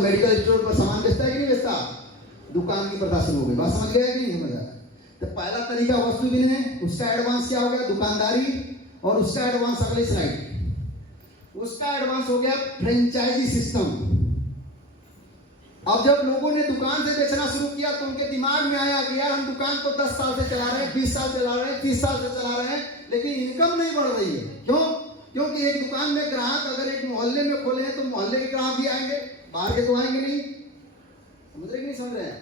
Medical store पर सामान बेचता है कि नहीं बेचता, दुकान की प्रथा शुरू हो गई। बात समझ गया कि नहीं समझ आया? तो पहला तरीका वस्तु विनिमय, उसका एडवांस क्या हो गया दुकानदारी, और उसका एडवांस अगले स्लाइड, उसका एडवांस हो गया फ्रेंचाइजी सिस्टम। अब जब लोगों ने दुकान से बेचना शुरू किया तो उनके दिमाग में आया कि यार हम दुकान तो 10 साल से चला रहे हैं, 20 साल चला रहे हैं, 30 साल से चला रहे हैं, लेकिन इनकम नहीं बढ़ रही है। क्यों? क्योंकि एक दुकान में ग्राहक अगर एक मोहल्ले में खोले हैं तो मोहल्ले के ग्राहक भी आएंगे, बाहर के तो आएंगे नहीं। समझ रहे कि नहीं समझ रहे हैं?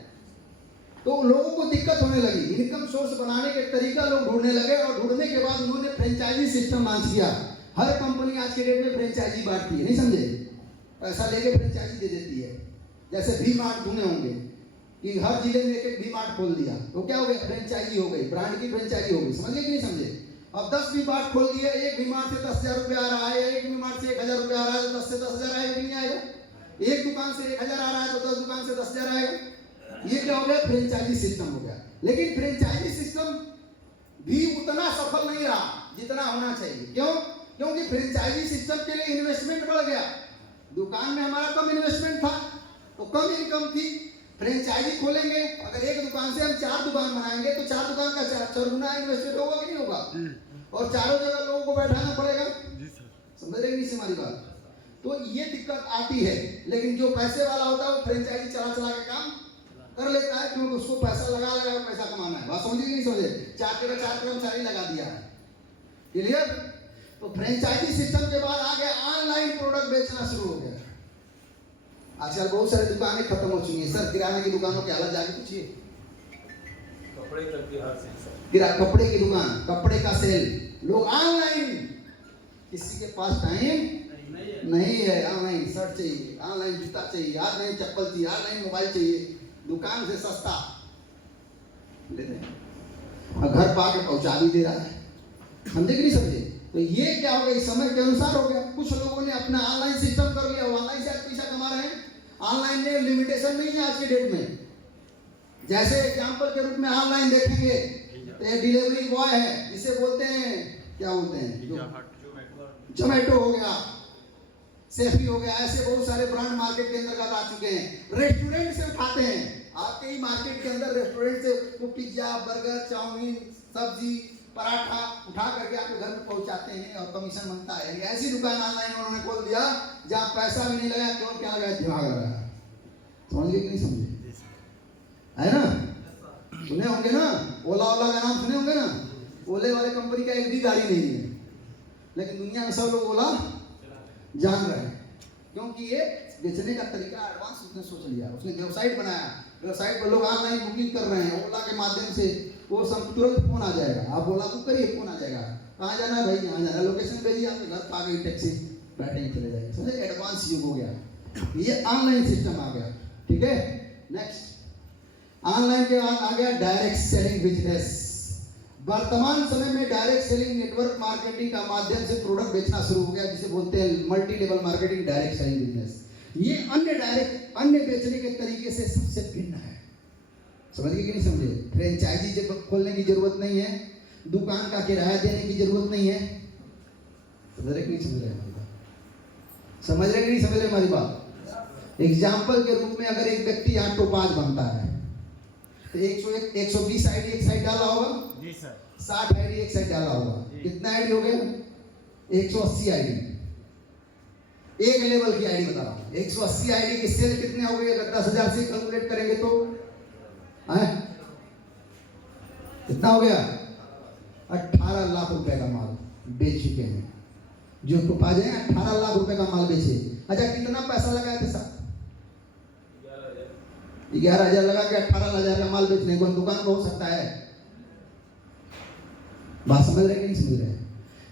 तो लोगों को दिक्कत होने लगी, इनकम सोर्स बनाने के तरीका लोग ढूंढने लगे, और ढूंढने के बाद उन्होंने फ्रेंचाइजी सिस्टम लॉन्च किया। हर कंपनी आज के डेट में फ्रेंचाइजी बांटती है, नहीं समझे? पैसा लेके फ्रेंचाइजी दे देती है। जैसे वी मार्ट सुने होंगे कि हर जिले में एक एक वी मार्ट खोल दिया, तो क्या हो गया? फ्रेंचाइजी हो गई, ब्रांड की फ्रेंचाइजी हो गई। समझे कि नहीं समझे? अब 10 वी मार्ट खोल दिए, एक वी मार्ट से 10,000 रुपया आ रहा है, एक वी मार्ट से 1,000 रुपया आ रहा है, तो 10 से 10,000 आएगा कि नहीं आएगा? एक दुकान से 1,000 आ रहा है तो 10 दुकान से 10,000 आएगा। ये क्या हो गया? फ्रेंचाइजी सिस्टम हो गया। लेकिन फ्रेंचाइजी सिस्टम भी उतना सफल नहीं रहा जितना होना चाहिए। क्यों? क्योंकि फ्रेंचाइजी सिस्टम के लिए इन्वेस्टमेंट बढ़ गया। दुकान में हमारा कम इन्वेस्टमेंट था, तो कम इनकम थी। फ्रेंचाइजी खोलेंगे, अगर एक दुकान से हम 4 दुकान बनाएंगे तो 4 दुकान का 4 गुना इन्वेस्टमेंट होगा कि नहीं होगा? और चारों जगह लोगों को बैठाना पड़ेगा। समझ रहे नहीं हमारी बात? तो ये दिक्कत आती है। लेकिन जो पैसे वाला होता है वो फ्रेंचाइजी चला चला के काम कर लेता है, क्योंकि उसको पैसा लगा लगा पैसा कमाना है। बात समझे कि नहीं समझे? 4 जगह 4 कर्मचारी लगा दिया है। क्लियर? तो फ्रेंचाइजी सिस्टम के बाद आ गया ऑनलाइन प्रोडक्ट बेचना शुरू हो गया। आजकल बहुत सारी दुकानें खत्म हो चुकी हैं। सर किराने की दुकानों की हालत जाके पूछिए, कपड़े की हर चीज, कपड़े की दुकान, कपड़े का सेल, लोग ऑनलाइन, किसी के पास टाइम नहीं है, ऑनलाइन शर्ट चाहिए, ऑनलाइन जूता चाहिए, ऑनलाइन चप्पल चाहिए, ऑनलाइन मोबाइल चाहिए, दुकान से सस्ता ले रहे हैं और घर पा के पहुंचा भी दे रहा है। समझे कि नहीं समझे? तो ये क्या हो गया? इस समय के अनुसार हो गया। कुछ लोगों ने अपना ऑनलाइन सिस्टम कर लिया, ऑनलाइन से पैसा कमा रहे हैं। ऑनलाइन में लिमिटेशन नहीं है आज के डेट में। जैसे एग्जांपल के रूप में ऑनलाइन देखेंगे तो ये डिलीवरी बॉय है, इसे बोलते हैं क्या बोलते हैं? जोमेटो हो गया, सेफी हो गया, ऐसे बहुत सारे ब्रांड मार्केट के अंदर आ चुके हैं। रेस्टोरेंट से उठाते हैं, आपके ही मार्केट के अंदर रेस्टोरेंट से वो पिज्जा, बर्गर, चाउमीन, सब्जी, पराठा उठा करके आपके घर में पहुंचाते हैं और कमीशन बनता है। ऐसी दुकान ऑनलाइन उन्होंने खोल दिया जहां पैसा भी नहीं लगा, क्यों? क्या लगा? दिमाग लगा। समझ गए कि नहीं समझे? है ना? सुने होंगे ना, ओला का नाम सुने होंगे ना। ओले वाले कंपनी का एक भी गाड़ी नहीं है, लेकिन दुनिया में सब लोग ओला जान रहे हैं, क्योंकि ये बेचने का तरीका एडवांस उसने सोच लिया। उसने वेबसाइट बनाया, वेबसाइट पर लोग ऑनलाइन बुकिंग कर रहे हैं ओला के माध्यम से। वो सब तुरंत फोन आ जाएगा, आप ओला बुक करिए, फोन आ जाएगा, कहाँ जाना है भाई, यहाँ जाना है, लोकेशन भेजिए, आपके घर आ गई टैक्सी, बैठे ही चले जाएंगे। समझे? एडवांस युग हो गया, ये ऑनलाइन सिस्टम आ गया। ठीक है, नेक्स्ट। ऑनलाइन के बाद आ गया डायरेक्ट सेलिंग बिजनेस। वर्तमान समय में डायरेक्ट सेलिंग नेटवर्क मार्केटिंग का माध्यम से प्रोडक्ट बेचना शुरू हो गया, जिसे बोलते हैं multi level marketing, direct selling business. ये अन्य बेचने के तरीके से सबसे भिन्न है। समझ गए कि नहीं समझे? फ्रेंचाइजी जब खोलने की जरूरत नहीं है, दुकान का किराया देने की जरूरत नहीं है। समझ रहे कि नहीं समझ रहे हमारी बात? समझ रहे कि नहीं समझ रहे हमारी बात? एग्जाम्पल के रूप में अगर एक व्यक्ति यहाँ टोपाज बनता है तो 120 आईडी एक साइड डाला होगा जी सर, 60 आईडी एक साइड डाला होगा, कितना आईडी हो गया? 180 आईडी। एक लेवल की आईडी बता रहा हूँ, 180 आईडी की सेल कितने हो गए? अगर 10,000 से कैलकुलेट करेंगे तो कितना हो गया? 18 लाख रुपए का माल बेच चुके हैं। जो टोपाज है 18 लाख रुपए का माल बेचे। अच्छा, कितना पैसा लगाया था साहब? 11,000 लगा के 18,000 का माल बेचने को दुकान को हो सकता है? बात समझ रहे कि नहीं समझ रहे?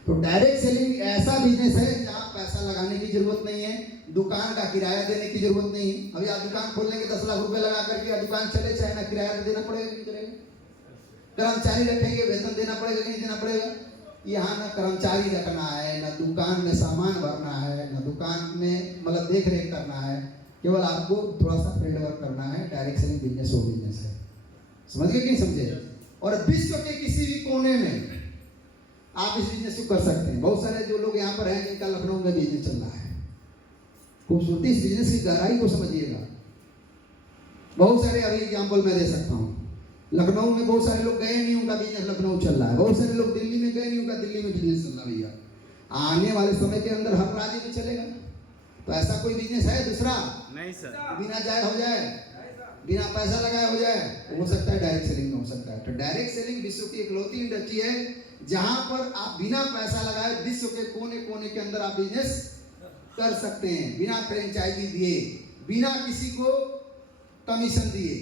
तो डायरेक्ट सेलिंग ऐसा बिजनेस है जहां पैसा लगाने की जरूरत नहीं है, दुकान का किराया देने की जरूरत नहीं है। अभी आप दुकान खोलने के 10 लाख रुपए लगा करके दुकान चले, चाहे ना किराया देना पड़ेगा कि नहीं करेगा? कर्मचारी रखेंगे, वेतन देना पड़ेगा कि नहीं देना पड़ेगा? यहाँ ना कर्मचारी रखना है, ना दुकान में सामान भरना है, ना दुकान में मतलब देख रेख करना है, केवल आपको थोड़ा सा फील्ड वर्क करना है। डायरेक्ट सेलिंग बिजनेस वो बिजनेस है। समझ गए कि नहीं समझे? और विश्व के किसी भी कोने में आप इस बिजनेस को कर सकते हैं। बहुत सारे जो लोग यहाँ पर हैं जिनका लखनऊ में बिजनेस चल रहा है, खूबसूरती इस बिजनेस की गहराई को समझिएगा। बहुत सारे अभी एग्जाम्पल मैं दे सकता हूँ। लखनऊ में बहुत सारे लोग गए नहीं, उनका बिजनेस लखनऊ चल रहा है। बहुत सारे लोग दिल्ली में गए नहीं, उनका दिल्ली में बिजनेस चल रहा है। भैया आने वाले समय के अंदर हर राज्य में चलेगा। तो ऐसा कोई बिजनेस है दूसरा? नहीं सर। बिना जाए हो जाए, बिना पैसा लगाए हो जाए, हो सकता है डायरेक्ट सेलिंग में हो सकता है। तो डायरेक्ट सेलिंग विश्व की इकलौती इंडस्ट्री है जहां पर आप बिना पैसा लगाए विश्व के कोने कोने के अंदर आप बिजनेस कर सकते हैं, बिना फ्रेंचाइजी दिए, बिना किसी को कमीशन दिए।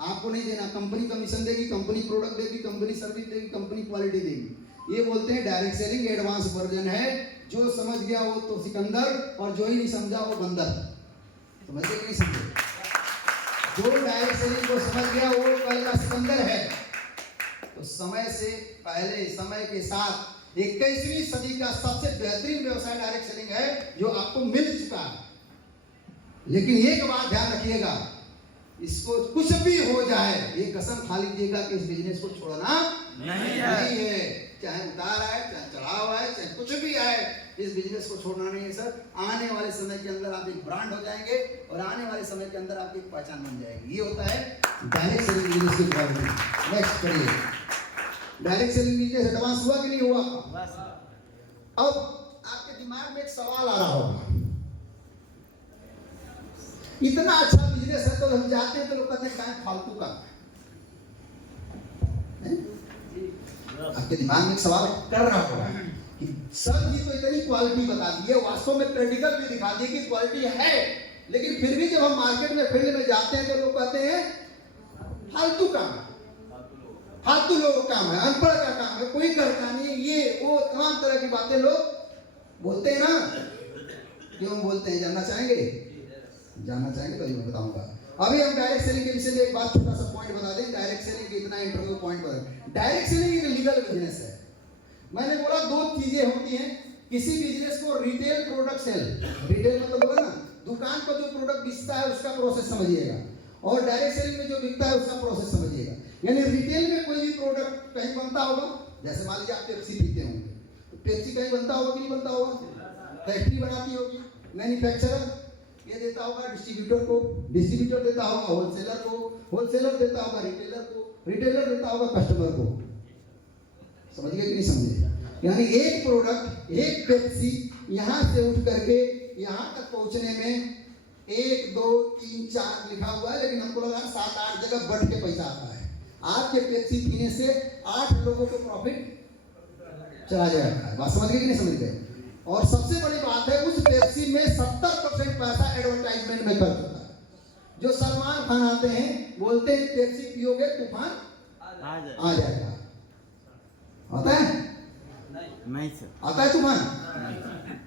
आपको नहीं देना, कंपनी कमीशन देगी, कंपनी प्रोडक्ट देगी, कंपनी सर्विस देगी, कंपनी क्वालिटी देगी। ये बोलते हैं डायरेक्ट सेलिंग। एडवांस वर्जन है। जो समझ गया वो तो सिकंदर, और जो ही नहीं समझा वो बंदर। समझे कि नहीं समझे? जो डायरेक्ट सेलिंग को समझ गया वो कल का सिकंदर है। तो समय से पहले, समय के साथ 21वीं सदी का सबसे बेहतरीन व्यवसाय डायरेक्ट सेलिंग है जो आपको मिल चुका है। लेकिन एक बात ध्यान रखिएगा, इसको कुछ भी हो जाए, ये कसम खा लीजिएगा कि इस बिजनेस को छोड़ना नहीं है। चाहे उतार आए, चाहे चढ़ाव आए, चाहे कुछ भी आए, इस बिजनेस को छोड़ना नहीं है सर। आने वाले समय के अंदर आप एक ब्रांड हो जाएंगे और आने वाले समय के अंदर आपकी एक पहचान बन जाएगी। ये होता है डायरेक्ट सेलिंग बिजनेस की क्वालिटी। नेक्स्ट करिए, डायरेक्ट सेलिंग बिजनेस एडवांस हुआ कि नहीं हुआ? अब आपके दिमाग में एक सवाल आ रहा होगा, इतना अच्छा बिजनेस है तो हम जाते हैं तो लोग कहते हैं फालतू का। आपके दिमाग में एक सवाल कर रहा होगा कि सर जी तो इतनी क्वालिटी बता दी है, वास्तव में प्रैक्टिकल भी दिखा दी कि क्वालिटी है, लेकिन फिर भी जब हम मार्केट में फील्ड में जाते हैं तो लोग कहते हैं फालतू काम है, फालतू लोगों का काम है, अनपढ़ का काम है, कोई करता नहीं है, ये वो तमाम तरह की बातें लोग बोलते हैं ना। क्यों बोलते हैं जानना चाहेंगे? जानना चाहेंगे तो ये मैं बताऊंगा। अभी हम डायरेक्ट सेलिंग के विषय में एक बात, छोटा सा पॉइंट बता दें। डायरेक्ट सेलिंग के इतना इंटरव्यू पॉइंट बता। डायरेक्ट सेलिंग एक लीगल बिजनेस है। मैंने बोला दो चीजें होती हैं किसी बिजनेस को। रिटेल प्रोडक्ट सेल, रिटेल मतलब बोला ना, दुकान पर जो प्रोडक्ट बिकता है उसका प्रोसेस समझिएगा, और डायरेक्ट सेलिंग में जो बिकता है उसका प्रोसेस समझिएगा। यानी रिटेल में कोई भी प्रोडक्ट कहीं बनता होगा, जैसे मान लीजिए आप पेप्सी पीते होंगे, तो पेप्सी कहीं बनता होगा कि नहीं बनता होगा? फैक्ट्री बनाती होगी, मैन्युफैक्चरर ये देता होगा डिस्ट्रीब्यूटर को, डिस्ट्रीब्यूटर देता होगा होलसेलर को, होलसेलर देता होगा रिटेलर को, रिटेलर देता होगा कस्टमर को। समझ गए कि नहीं समझे? यानी एक प्रोडक्ट, एक पेप्सी यहाँ से उठ करके यहाँ तक पहुँचने में 1 2 3 4 लिखा हुआ है, लेकिन हमको लगा 7 8 जगह बढ़ के पैसा आता है। आपके पेप्सी पीने से 8 लोगों को प्रॉफिट चला जाएगा। बात समझ गए कि नहीं समझ गए? और सबसे बड़ी बात है, उस पेप्सी में 70% पैसा एडवर्टाइजमेंट में खर्च होता है। जो सलमान खान आते हैं, बोलते हैं पेप्सी पियोगे तूफान आ जाएगा। आता है? नहीं सर। आता है तूफान?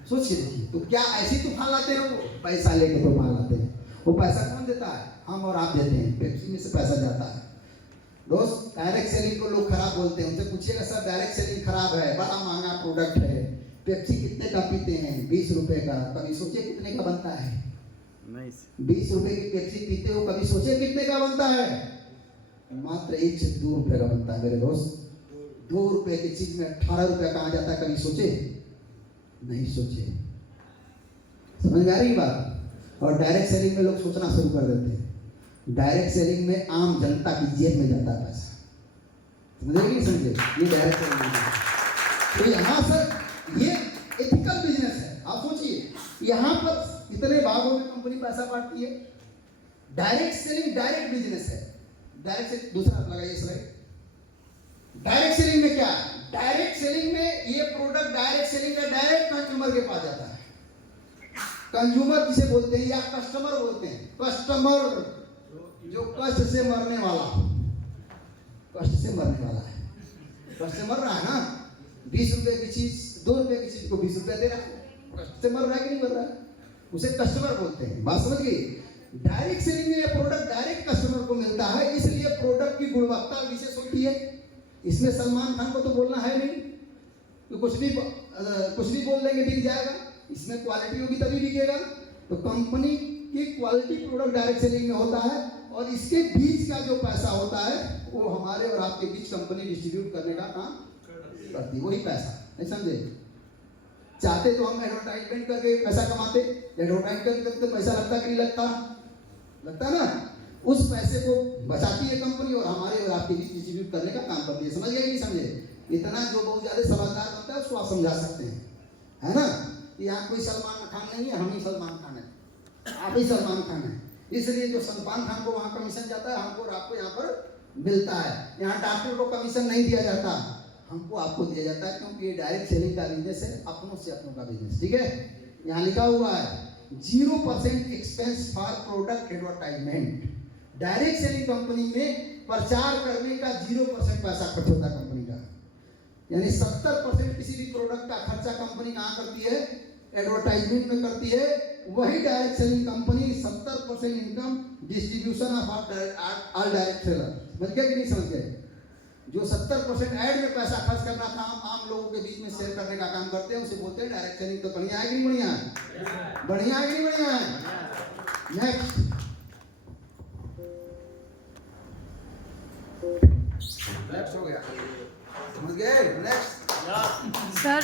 सोच के देखिए, तो क्या ऐसी तूफान लाते हैं? वो पैसा लेके तूफान लाते हैं। वो पैसा कौन देता है? हम और आप देते हैं। पेप्सी में से पैसा जाता है। दोस्त, डायरेक्ट सेलिंग को लोग खराब बोलते हैं। उनसे पूछिएगा सर डायरेक्ट सेलिंग खराब है, बड़ा महंगा प्रोडक्ट है, पेप्सी कितने का पीते हैं? 20 रुपए का। कभी सोचे कितने का बनता है? नहीं। 20 रुपए की पेप्सी पीते हो, कभी सोचे कितने का बनता है? मात्र 1 से 2 रुपए का बनता है मेरे दोस्त। 2 रुपए की चीज में 18 रुपए कहाँ जाता है? कभी सोचे? नहीं सोचे। समझ में आ रही बात? और डायरेक्ट सेलिंग में लोग सोचना शुरू कर देते हैं। डायरेक्ट सेलिंग में आम जनता की जेब में जाता है पैसा। समझे कि नहीं समझे? ये डायरेक्ट सेलिंग है। तो यहाँ सर ये एथिकल बिजनेस है। आप सोचिए, यहाँ पर इतने भागों में कंपनी पैसा बांटती है। डायरेक्ट सेलिंग डायरेक्ट बिजनेस है। डायरेक्ट से दूसरा लगाइए स्लाइड। डायरेक्ट सेलिंग में क्या है? डायरेक्ट सेलिंग में ये प्रोडक्ट डायरेक्ट सेलिंग का डायरेक्ट कंज्यूमर के पास जाता है। कंज्यूमर किसे बोलते हैं या कस्टमर बोलते हैं? कस्टमर जो कष्ट से मरने वाला, कष्ट से मरने वाला है। कष्ट से मर रहा है ना, 20 रुपए की चीज 2 रुपए की चीज को 20 रुपए दे रहा है, कष्ट से मर रहा है कि नहीं मर रहा है? उसे कस्टमर बोलते हैं। बात समझ गई? डायरेक्ट सेलिंग में ये प्रोडक्ट डायरेक्ट कस्टमर को मिलता है, इसलिए प्रोडक्ट की गुणवत्ता विशेष होती है। इसमें सलमान खान को तो बोलना है नहीं तो कुछ भी बोल देंगे बिक जाएगा। इसमें क्वालिटी होगी तभी बिकेगा। तो कंपनी की क्वालिटी प्रोडक्ट डायरेक्ट सेलिंग में होता है, और इसके बीच का जो पैसा होता है वो हमारे और आपके बीच कंपनी डिस्ट्रीब्यूट करने का काम करती है। वही पैसा, नहीं समझे? चाहते तो हम एडवर्टाइजमेंट करके पैसा कमाते, एडवर्टाइज करके तो पैसा लगता कि नहीं लगता, लगता ना। उस पैसे को बचाती है कंपनी और हमारे और आपके बीच डिस्ट्रीब्यूट करने का काम करती है। समझ गए कि नहीं समझे? इतना जो बहुत ज्यादा समझदार बनता है उसको आप समझा सकते हैं, है ना। यहाँ कोई सलमान खान नहीं है, हम ही सलमान खान है, आप ही सलमान खान है। इसलिए जो सलमान खान को वहाँ कमीशन जाता है, हमको और आपको यहाँ पर मिलता है। यहाँ डॉक्टर को कमीशन नहीं दिया जाता, हमको आपको दिया जाता है, क्योंकि ये डायरेक्ट सेलिंग का बिजनेस है, अपनों से अपनों का बिजनेस। ठीक है, यहाँ लिखा हुआ है 0% expense for product advertisement. Direct selling company में प्रचार करने का 0% पैसा खर्च होता है कंपनी का, यानी 70% किसी भी प्रोडक्ट का खर्चा कंपनी कहाँ करती है? एडवर्टाइजमेंट में करती है। वही direct selling company 70% income distribution of all direct seller. समझ गए कि नहीं समझ गए? जो 70% ऐड में पैसा खर्च करना था, आम लोगों के बीच में शेयर करने का काम करते हैं, उसे बोलते हैं डायरेक्ट सेलिंग। तो बढ़िया है कि नहीं बढ़िया है? बढ़िया है कि नहीं बढ़िया है? नेक्स्ट हो गया, समझ गए? Next sir